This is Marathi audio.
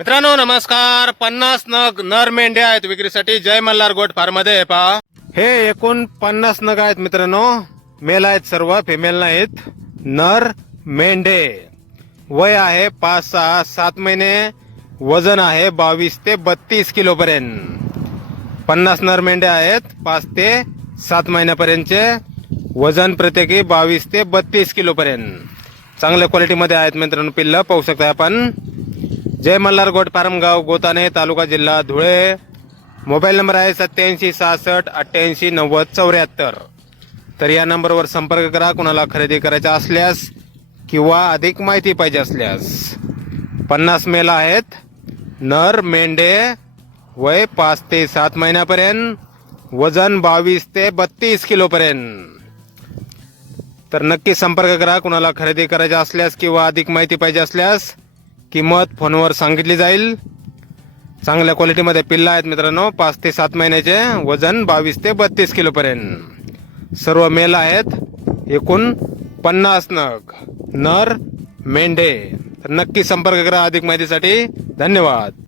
मित्रांनो नमस्कार. पन्नास नग नर मेंढ्या आहेत विक्रीसाठी. जय मल्हार गोट फार्ममध्ये पहा हे एकूण पन्नास नग आहेत मित्रांनो. मेल आहेत सर्व फिमेल नाहीत. नर मेंढे. वय आहे पाच सहा सात महिने. वजन आहे बावीस ते बत्तीस किलो पर्यंत. पन्नास नर मेंढ्या आहेत पाच ते सात महिन्यापर्यंतचे. वजन प्रत्येकी बावीस ते बत्तीस किलो पर्यंत. चांगल्या क्वालिटीमध्ये आहेत मित्रांनो पिल्लं. पाहू शकता आपण. जय मल्हार गोट पारमगाव गाव गोताने तालुका जिल्हा धुळे. मोबाईल नंबर आहे सत्याऐंशी सहासष्ट अठ्ठ्याऐंशी नव्वद चौऱ्याहत्तर. तर या नंबरवर संपर्क करा कुणाला खरेदी करायचा असल्यास किंवा अधिक माहिती पाहिजे असल्यास. पन्नास मेल आहेत. नर मेंढे वय पाच ते सात महिन्यापर्यंत वजन बावीस ते बत्तीस किलोपर्यंत. तर नक्की संपर्क करा कुणाला खरेदी करायचा असल्यास किंवा अधिक माहिती पाहिजे असल्यास किंमत फोनवर सांगितली जाईल. चांगल्या क्वालिटीमध्ये पिल्ला आहेत मित्रांनो. पाच ते सात महिन्याचे वजन बावीस ते बत्तीस किलोपर्यंत सर्व मेल आहेत. एकूण पन्नास नग. नर मेंढे. तर नक्की संपर्क करा अधिक माहितीसाठी. धन्यवाद.